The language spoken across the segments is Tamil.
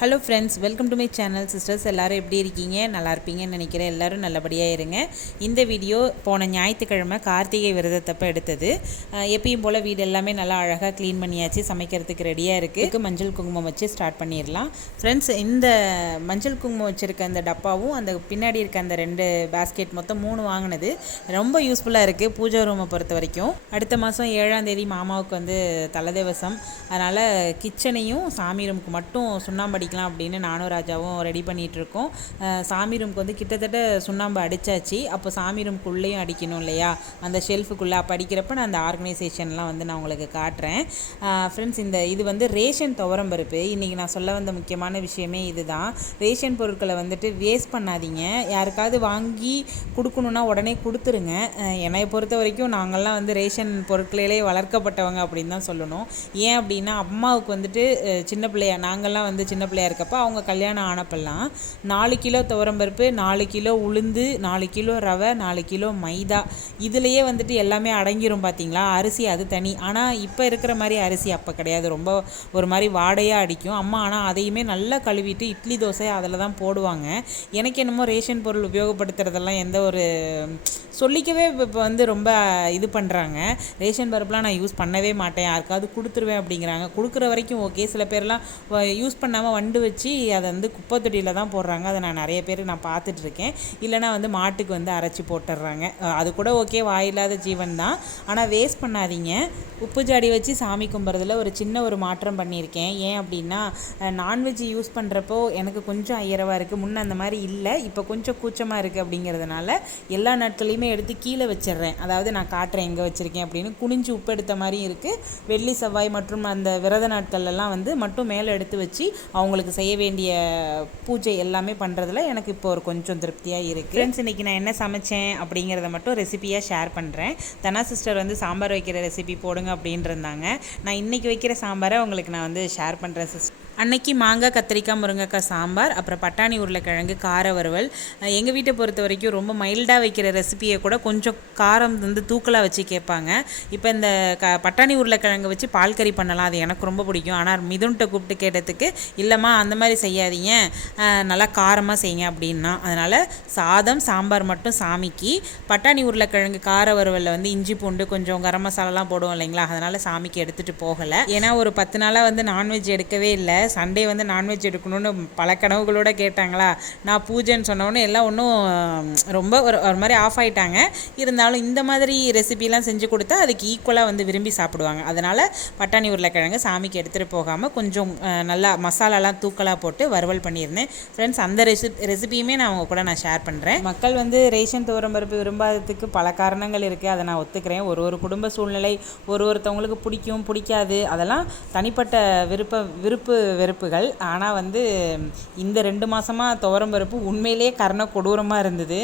Hello friends welcome to my channel sisters எல்லோரும் எப்படி இருக்கீங்க? நல்லா இருப்பீங்கன்னு நினைக்கிறேன். எல்லாரும் நல்லபடியாக இருங்க. இந்த வீடியோ போன ஞாயிற்றுக்கிழமை கார்த்திகை விரதத்தப்போ எடுத்தது. எப்பயும் போல் வீடு எல்லாமே நல்லா அழகாக க்ளீன் பண்ணியாச்சு. சமைக்கிறதுக்கு ரெடியாக இருக்குது மஞ்சள் குங்குமம் வச்சு ஸ்டார்ட் பண்ணிடலாம். ஃப்ரெண்ட்ஸ் இந்த மஞ்சள் குங்குமம் வச்சுருக்க அந்த டப்பாவும் அந்த பின்னாடி இருக்க அந்த ரெண்டு பேஸ்கெட் மொத்தம் மூணு வாங்கினது. ரொம்ப யூஸ்ஃபுல்லாக இருக்குது பூஜை ரூமை பொறுத்த வரைக்கும். அடுத்த மாதம் ஏழாம் தேதி மாமாவுக்கு வந்து தலதேவசம். அதனால் கிச்சனையும் சாமி ரூமுக்கு மட்டும் சுண்ணாம்படி அடிக்கலாம் அப்படின்னு நானும் ராஜாவும் ரெடி பண்ணிகிட்டு இருக்கோம் சாமி ரூமுக்கு வந்து கிட்டத்தட்ட சுண்ணாம்பு அடித்தாச்சு அப்போ சாமி ரூம்குள்ளேயும் அடிக்கணும் இல்லையா? அந்த ஷெல்ஃபுக்குள்ளே அப்போ அடிக்கிறப்ப நான் அந்த ஆர்கனைசேஷன்லாம் வந்து நான் உங்களுக்கு காட்டுறேன். ஃப்ரெண்ட்ஸ் இந்த இது வந்து ரேஷன் துவரம் பருப்பு. இன்றைக்கி நான் சொல்ல வந்த முக்கியமான விஷயமே இதுதான். ரேஷன் பொருட்களை வந்துட்டு வேஸ்ட் பண்ணாதீங்க. யாருக்காவது வாங்கி கொடுக்கணுன்னா உடனே கொடுத்துருங்க. என்னை பொறுத்த வரைக்கும் நாங்கள்லாம் வந்து ரேஷன் பொருட்களிலே வளர்க்கப்பட்டவங்க அப்படின்னு தான் சொல்லணும். ஏன் அப்படின்னா அம்மாவுக்கு வந்துட்டு சின்ன பிள்ளையா நாங்கள்லாம் வந்து சின்ன பிள்ளையா இருக்கப்போ அவங்க கல்யாணம் ஆனப்பெல்லாம் நாலு கிலோ துவரம்பருப்பு நாலு கிலோ உளுந்து நாலு கிலோ ரவை நாலு கிலோ மைதா இதுலேயே வந்துட்டு எல்லாமே அடங்கிரும் பார்த்தீங்களா அரிசி அது தனி. ஆனால் இப்போ இருக்கிற மாதிரி அரிசி அப்போ கிடையாது. ரொம்ப ஒரு மாதிரி வாடையாக அடிக்கும். அம்மா ஆனால் அதையுமே நல்லா கழுவிட்டு இட்லி தோசை அதில் தான் போடுவாங்க. எனக்கு என்னமோ ரேஷன் பொருள் உபயோகப்படுத்துறதெல்லாம் எந்த ஒரு சொல்லிக்கவே இப்போ இப்போ வந்து ரொம்ப இது பண்ணுறாங்க ரேஷன் பருப்புலாம் நான் யூஸ் பண்ணவே மாட்டேன். யாருக்காவது கொடுத்துருவேன் அப்படிங்கிறாங்க. கொடுக்குற வரைக்கும் ஓகே. சில பேர்லாம் யூஸ் பண்ணாமல் வண்டி வச்சு அதை வந்து குப்பை தொட்டியில் தான் போடுறாங்க. அதை நான் நிறைய பேர் நான் பார்த்துட்ருக்கேன். இல்லைனா வந்து மாட்டுக்கு வந்து அரைச்சி போட்டுடுறாங்க. அது கூட ஓகே வாயில்லாத ஜீவன் தான். ஆனால் வேஸ்ட் பண்ணாதீங்க. உப்பு ஜாடி வச்சு சாமி கும்புறதுல ஒரு சின்ன ஒரு மாற்றம் பண்ணியிருக்கேன். ஏன் அப்படின்னா நான்வெஜ் யூஸ் பண்ணுறப்போ எனக்கு கொஞ்சம் ஐயரவாக இருக்குது முன்ன அந்த மாதிரி இல்லை. இப்போ கொஞ்சம் கூச்சமாக இருக்குது அப்படிங்கிறதுனால எல்லா நாட்களையுமே எடுத்து கீழே வச்சிடுறேன். அதாவது நான் காட்டுறேன் எங்கே வச்சுருக்கேன் அப்படின்னு. குனிஞ்சு உப்பு எடுத்த மாதிரியும் இருக்குது வெள்ளி செவ்வாய் மற்றும் அந்த விரத நாட்கள்லாம் வந்து மட்டும் மேலே எடுத்து வச்சு அவங்களுக்கு செய்ய வேண்டிய பூஜை எல்லாமே பண்ணுறதுல எனக்கு இப்போ ஒரு கொஞ்சம் திருப்தியாக இருக்குது ஃப்ரெண்ட்ஸ் இன்றைக்கி நான் என்ன சமைச்சேன் அப்படிங்கிறத மட்டும் ரெசிபியாக ஷேர் பண்ணுறேன் தனா சிஸ்டர் வந்து சாம்பார் வைக்கிற ரெசிபி போடுங்க அப்படின்ட்டு இருந்தாங்க. நான் இன்றைக்கி வைக்கிற சாம்பாரை உங்களுக்கு நான் வந்து ஷேர் பண்ணுறேன் சிஸ்டர் அன்னைக்கு மாங்காய் கத்திரிக்காய் முருங்கைக்காய் சாம்பார் அப்புறம் பட்டாணி உருளைக்கிழங்கு கார வறுவல். எங்கள் வீட்டை பொறுத்த வரைக்கும் ரொம்ப மைல்டாக வைக்கிற ரெசிபியை கூட கொஞ்சம் காரம் வந்து தூக்கலாக வச்சு கேட்பாங்க. இப்போ இந்த க பட்டாணி உருளைக்கிழங்கு வச்சு பால் கறி பண்ணலாம். அது எனக்கு ரொம்ப பிடிக்கும். ஆனால் மிதுன்ட்ட கூப்பிட்டு கேட்டதுக்கு இல்லைம்மா அந்த மாதிரி செய்யாதீங்க. நல்லா காரமாக செய்யுங்க அப்படின்னா. அதனால் சாதம் சாம்பார் மட்டும் சாமிக்கு. பட்டாணி உருளைக்கிழங்கு கார வறுவலில் வந்து இஞ்சி பூண்டு கொஞ்சம் கரம் மசாலாலாம் போடுவோம் இல்லைங்களா? அதனால் சாமிக்கு எடுத்துகிட்டு போகலை. ஏன்னா ஒரு பத்து நாளாக வந்து நான்வெஜ் எடுக்கவே இல்லை. சண்டே வந்து நான்வெஜ் எடுக்கணும்னு பல கனவுகளோட கேட்டாங்களா? நான் பூஜைன்னு சொன்னோன்னே எல்லாம் ஒன்றும் ரொம்ப ஒரு ஒரு மாதிரி ஆஃப் ஆகிட்டாங்க இருந்தாலும் இந்த மாதிரி ரெசிபிலாம் செஞ்சு கொடுத்தா அதுக்கு ஈக்குவலாக வந்து விரும்பி சாப்பிடுவாங்க. அதனால் பட்டாணி உருளைக்கிழங்கு சாமிக்கு எடுத்துகிட்டு போகாமல் கொஞ்சம் நல்லா மசாலாலாம் தூக்கலாக போட்டு வறுவல் பண்ணியிருந்தேன். ஃப்ரெண்ட்ஸ் அந்த ரெசிபி ரெசிபியுமே நான் அவங்க கூட நான் ஷேர் பண்ணுறேன் மக்கள் வந்து ரேஷன் துவரம் பருப்பு விரும்பாததுக்கு பல காரணங்கள் இருக்குது அதை நான் ஒத்துக்கிறேன். ஒரு ஒரு குடும்ப சூழ்நிலை ஒரு ஒருத்தவங்களுக்கு பிடிக்கும் பிடிக்காது. அதெல்லாம் தனிப்பட்ட விருப்ப விருப்பு வெறுப்புகள். ஆனால் வந்து இந்த ரெண்டு மாதமாக துவரம் பருப்பு உண்மையிலேயே கர்ண கொடூரமாக இருந்தது.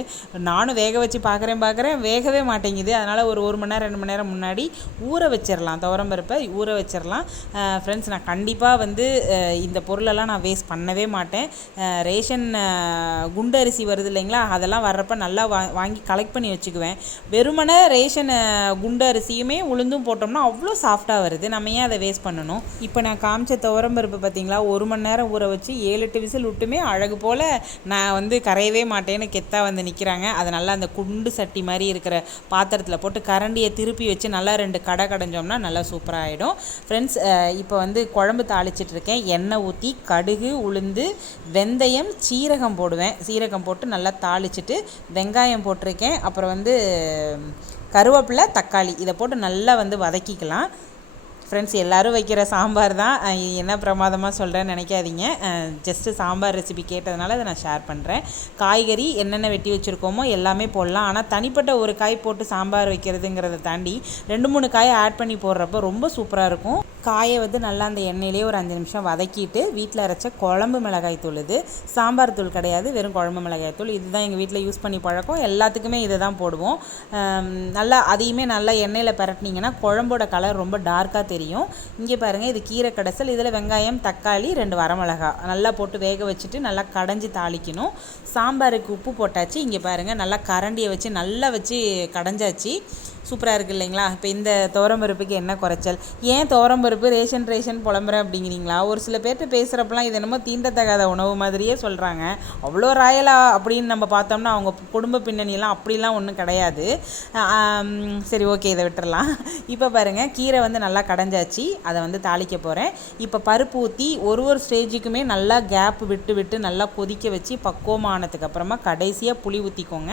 நானும் வேக வச்சு பார்க்குறேன் பார்க்குறேன் வேகவே மாட்டேங்குது. அதனால் ஒரு ஒரு மணி நேரம் ரெண்டு மணி நேரம் முன்னாடி ஊற வச்சிடலாம் துவரம் பருப்பை ஊற வச்சிடலாம் ஃப்ரெண்ட்ஸ் நான் கண்டிப்பாக வந்து இந்த பொருளெல்லாம் நான் வேஸ்ட் பண்ணவே மாட்டேன். ரேஷன் குண்டு அரிசி வருது இல்லைங்களா? அதெல்லாம் வர்றப்ப நல்லா வா வாங்கி கலெக்ட் பண்ணி வச்சுக்குவேன். வெறுமனே ரேஷன் குண்டு அரிசியுமே உளுந்தும் போட்டோம்னா அவ்வளோ சாஃப்டாக வருது. நம்ம ஏன் அதை வேஸ்ட் பண்ணணும்? இப்போ நான் காமிச்ச துவரம் பருப்பு பார்த்தீங்களா? ஒரு மணி நேரம் ஊற வச்சு ஏழு எட்டு விசில் விட்டுமே அழகு போல் நான் வந்து கரையவே மாட்டேன்னு கெத்தாக வந்து நிற்கிறாங்க அதை நல்லா அந்த குண்டு சட்டி மாதிரி இருக்கிற பாத்திரத்தில் போட்டு கரண்டியை திருப்பி வச்சு நல்லா ரெண்டு கடை கடைஞ்சோம்னா நல்லா சூப்பராக ஆகிடும் ஃப்ரெண்ட்ஸ் இப்போ வந்து குழம்பு தாளிச்சிட்டு இருக்கேன் எண்ணெய் ஊற்றி கடுகு உளுந்து வெந்தயம் சீரகம் போடுவேன். சீரகம் போட்டு நல்லா தாளிச்சிட்டு வெங்காயம் போட்டிருக்கேன். அப்புறம் வந்து கருவேப்பிலை தக்காளி இதை போட்டு நல்லா வந்து வதக்கிக்கலாம். ஃப்ரெண்ட்ஸ் எல்லோரும் வைக்கிற சாம்பார் தான். என்ன பிரமாதமாக சொல்கிறேன்னு நினைக்காதீங்க. ஜஸ்ட்டு சாம்பார் ரெசிபி கேட்டதுனால அதை நான் ஷேர் பண்ணுறேன் காய்கறி என்னென்ன வெட்டி வச்சுருக்கோமோ எல்லாமே போடலாம். ஆனால் தனிப்பட்ட ஒரு காய் போட்டு சாம்பார் வைக்கிறதுங்கிறத தாண்டி ரெண்டு மூணு காயை ஆட் பண்ணி போடுறப்போ ரொம்ப சூப்பராக இருக்கும். காயை வந்து நல்லா அந்த எண்ணெயிலே ஒரு அஞ்சு நிமிஷம் வதக்கிட்டு வீட்டில் அரைச்ச குழம்பு மிளகாய் தூள் இது. சாம்பார் தூள் கிடையாது வெறும் குழம்பு மிளகாய் தூள். இதுதான் எங்கள் வீட்டில் யூஸ் பண்ணி பழக்கம். எல்லாத்துக்குமே இதை தான் போடுவோம். நல்லா அதையுமே நல்லா எண்ணெயில் பரட்டினீங்கன்னா குழம்போட கலர் ரொம்ப டார்க்காக தெரியும். இங்கே பாருங்கள் இது கீரை கடைசல் இதில் வெங்காயம் தக்காளி ரெண்டு வரமிளகா. நல்லா போட்டு வேக வச்சுட்டு நல்லா கடைஞ்சி தாளிக்கணும். சாம்பாருக்கு உப்பு போட்டாச்சு. இங்கே பாருங்கள் நல்லா கரண்டியை வச்சு நல்லா வச்சு கடைஞ்சாச்சு. சூப்பராக இருக்குது இல்லைங்களா? இப்போ இந்த துவரம்பருப்புக்கு என்ன குறைச்சல்? ஏன் துவரம்பருப்பு ரேஷன் ரேஷன் புலம்புற அப்படிங்கிறீங்களா? ஒரு சில பேர்கிட்ட பேசுகிறப்பெல்லாம் இது என்னமோ தீண்டத்தகாத உணவு மாதிரியே சொல்கிறாங்க அவ்வளோ ராயலா அப்படின்னு நம்ம பார்த்தோம்னா அவங்க குடும்ப பின்னணியெல்லாம் அப்படிலாம் ஒன்றும் கிடையாது. சரி ஓகே இதை விட்டுறலாம். இப்போ பாருங்கள் கீரை வந்து நல்லா கடைஞ்சாச்சு. அதை வந்து தாளிக்க போகிறேன் இப்போ பருப்பு ஊற்றி ஒரு ஒரு ஸ்டேஜுக்குமே நல்லா கேப் விட்டு விட்டு நல்லா கொதிக்க வச்சு பக்குவமானதுக்கு அப்புறமா கடைசியாக புளி ஊற்றிக்கோங்க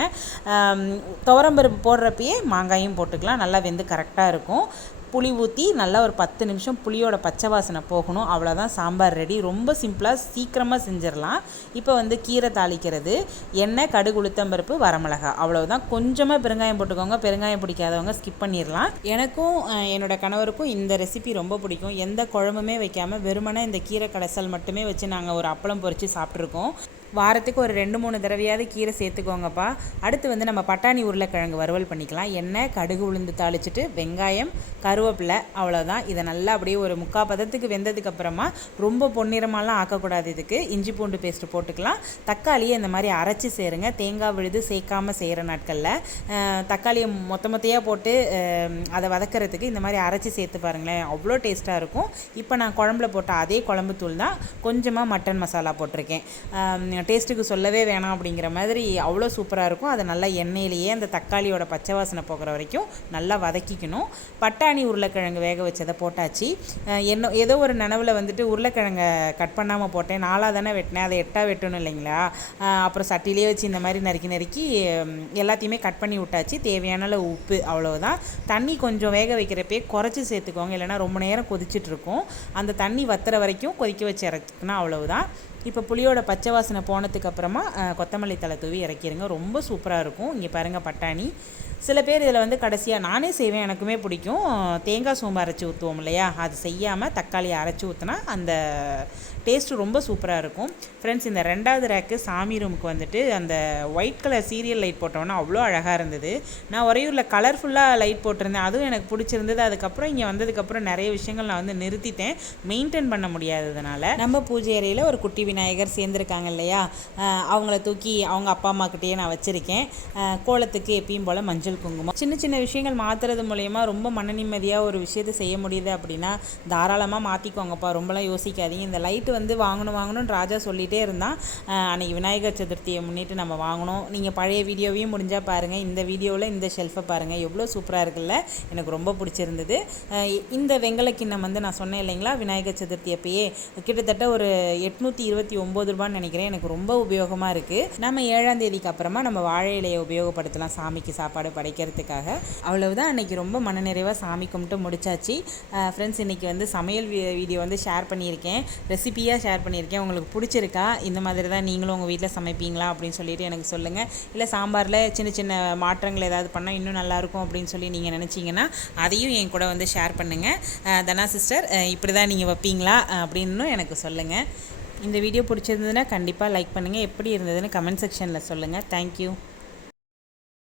துவரம்பருப்பு போடுறப்பயே மாங்காயும் போட்டுக்கலாம். நல்லா வெந்து கரெக்டாக இருக்கும். புளி ஊற்றி நல்லா ஒரு பத்து நிமிஷம் புளியோட பச்சை வாசனை போகணும். அவ்வளோதான் சாம்பார் ரெடி ரொம்ப சிம்பிளாக சீக்கிரமாக செஞ்சிடலாம். இப்போ வந்து கீரை தாளிக்கிறது. எண்ணெய் கடுகு உளுத்தம்பருப்பு வரமிளகா அவ்வளோதான் கொஞ்சமாக பெருங்காயம் போட்டுக்கோங்க. பெருங்காயம் பிடிக்காதவங்க ஸ்கிப் பண்ணிடலாம். எனக்கும் என்னோட கணவருக்கும் இந்த ரெசிபி ரொம்ப பிடிக்கும். எந்த குழம்புமே வைக்காமல் வெறுமனே இந்த கீரை கடைசல் மட்டுமே வச்சு நாங்கள் ஒரு அப்பளம் பொறிச்சு சாப்பிட்ருக்கோம் வாரத்துக்கு ஒரு ரெண்டு மூணு தடவையாவது கீரை சேர்த்துக்கோங்கப்பா. அடுத்து வந்து நம்ம பட்டாணி உருளைக்கிழங்கு வறுவல் பண்ணிக்கலாம். எண்ணெய் கடுகு உளுந்து தாளிச்சிட்டு வெங்காயம் கருவேப்பிலை அவ்வளோதான் இதை நல்லா அப்படியே ஒரு முக்கால் பதத்துக்கு வெந்ததுக்கு அப்புறமா ரொம்ப பொன்னிறமாலாம் ஆக்கக்கூடாது இதுக்கு. இஞ்சி பூண்டு பேஸ்ட் போட்டுக்கலாம். தக்காளியை இந்த மாதிரி அரைச்சி சேருங்க. தேங்காய் விழுது சேர்க்காம செய்கிற நாட்களில். தக்காளியை மொத்த மொத்தையாக போட்டு அதை வதக்கிறதுக்கு இந்த மாதிரி அரைச்சி சேர்த்து பாருங்களேன். அவ்வளோ டேஸ்ட்டாக இருக்கும். இப்போ நான் குழம்புல போட்ட அதே குழம்பு தூள் தான் கொஞ்சமாக மட்டன் மசாலா போட்டிருக்கேன். டேஸ்ட்டுக்கு சொல்லவே வேணாம் அப்படிங்கிற மாதிரி அவ்வளோ சூப்பராக இருக்கும். அதை நல்லா எண்ணெயிலேயே அந்த தக்காளியோட பச்சை வாசனை போகிற வரைக்கும் நல்லா வதக்கிக்கணும். பட்டாணி உருளைக்கிழங்கு வேக வச்சதை போட்டாச்சு. என்ன ஏதோ ஒரு நனவில் வந்துட்டு உருளைக்கிழங்கை கட் பண்ணாமல் போட்டேன். நாலாக தானே வெட்டினேன். அதை எட்டாக வெட்டணும் இல்லைங்களா? அப்புறம் சட்டிலே வச்சு இந்த மாதிரி நறுக்கி நறுக்கி எல்லாத்தையுமே கட் பண்ணி விட்டாச்சு. தேவையான அளவு உப்பு அவ்வளோதான் தண்ணி கொஞ்சம் வேக வைக்கிறப்பே குறைச்சி சேர்த்துக்கோங்க. இல்லைன்னா ரொம்ப நேரம் கொதிச்சிட்டுருக்கும் அந்த தண்ணி வத்துற வரைக்கும் கொதிக்க வச்சு இறக்குனா அவ்வளவுதான். இப்போ புளியோட பச்சை வாசனை போனதுக்கு அப்புறமா கொத்தமல்லி தலை தூவி இறக்கிடுங்க ரொம்ப சூப்பராக இருக்கும். இங்கே பாருங்கள் பட்டாணி. சில பேர் இதில் வந்து கடைசியாக நானே செய்வேன். எனக்குமே பிடிக்கும். தேங்காய் சோம்பு அரைச்சி ஊற்றுவோம் இல்லையா? அது செய்யாமல் தக்காளியை அரைச்சி ஊற்றினா அந்த டேஸ்ட்டு ரொம்ப சூப்பராக இருக்கும். ஃப்ரெண்ட்ஸ் இந்த ரெண்டாவது ரேக்கு சாமி ரூமுக்கு வந்துட்டு அந்த ஒயிட் கலர் சீரியல் லைட் போட்டோன்னா அவ்வளோ அழகாக இருந்தது. நான் உறையூரில் கலர்ஃபுல்லாக லைட் போட்டிருந்தேன். அதுவும் எனக்கு பிடிச்சிருந்தது. அதுக்கப்புறம் இங்கே வந்ததுக்கப்புறம் நிறைய விஷயங்கள் நான் வந்து நிறுத்திட்டேன். மெயின்டைன் பண்ண முடியாததுனால. நம்ம பூஜை அறையில் ஒரு குட்டி விநாயகர் சேர்ந்துருக்காங்க இல்லையா? அவங்கள தூக்கி அவங்க அப்பா அம்மாக்கிட்டேயே நான் வச்சுருக்கேன். கோலத்துக்கு எப்பயும் போல் மஞ்சள் குங்குமம். சின்ன சின்ன விஷயங்கள் மாற்றுறது மூலயமா ரொம்ப மன நிம்மதியாக ஒரு விஷயத்தை செய்ய முடியுது அப்படின்னா தாராளமாக மாற்றிக்கோங்கப்பா ரொம்பலாம் யோசிக்காதீங்க. இந்த லைட்டு வந்து வாங்கணும் வாங்கணும்னு ராஜா சொல்லிகிட்டே இருந்தான். அன்றைக்கி அன்னைக்கு விநாயகர் சதுர்த்தியை முன்னிட்டு நம்ம வாங்கினோம் நீங்கள் பழைய வீடியோவையும் முடிஞ்சால் பாருங்கள் இந்த வீடியோவில் இந்த ஷெல்ஃபை பாருங்கள் எவ்வளோ சூப்பராக இருக்குல்ல? எனக்கு ரொம்ப பிடிச்சிருந்தது. இந்த வெங்கல கிண்ணம் வந்து நான் சொன்னேன் இல்லைங்களா? விநாயகர் சதுர்த்தி அப்பயே. கிட்டத்தட்ட ஒரு எட்நூற்றி இருபத்தி ஒம்பது ரூபான்னு நினைக்கிறேன். எனக்கு ரொம்ப உபயோகமாக இருக்குது நம்ம ஏழாம் தேதிக்கு அப்புறமா நம்ம வாழை இலையை உபயோகப்படுத்தலாம் சாமிக்கு சாப்பாடு படைக்கிறதுக்காக. அவ்வளவுதான். அன்னைக்கு ரொம்ப மனநிறைவாக சாமி கும்பிட்டு முடிச்சாச்சு. ஃப்ரெண்ட்ஸ் இன்னைக்கு வந்து சமையல் வீடியோ வந்து ஷேர் பண்ணியிருக்கேன். ரெசிபி ரெசிபியாக ஷேர் பண்ணியிருக்கேன். உங்களுக்கு பிடிச்சிருக்கா? இந்த மாதிரி தான் நீங்களும் உங்கள் வீட்டில் சமைப்பீங்களா? அப்படின்னு சொல்லிட்டு எனக்கு சொல்லுங்கள் இல்லை சாம்பாரில் சின்ன சின்ன மாற்றங்கள் ஏதாவது பண்ணால் இன்னும் நல்லாயிருக்கும் அப்படின்னு சொல்லி நீங்கள் நினச்சிங்கன்னா அதையும் என் கூட வந்து ஷேர் பண்ணுங்கள் தனா சிஸ்டர் இப்படி தான் நீங்கள் வைப்பீங்களா? அப்படின்னு எனக்கு சொல்லுங்கள் இந்த வீடியோ பிடிச்சிருந்ததுன்னா கண்டிப்பாக லைக் பண்ணுங்கள் எப்படி இருந்ததுன்னு கமெண்ட் செக்ஷனில் சொல்லுங்கள் தேங்க்யூ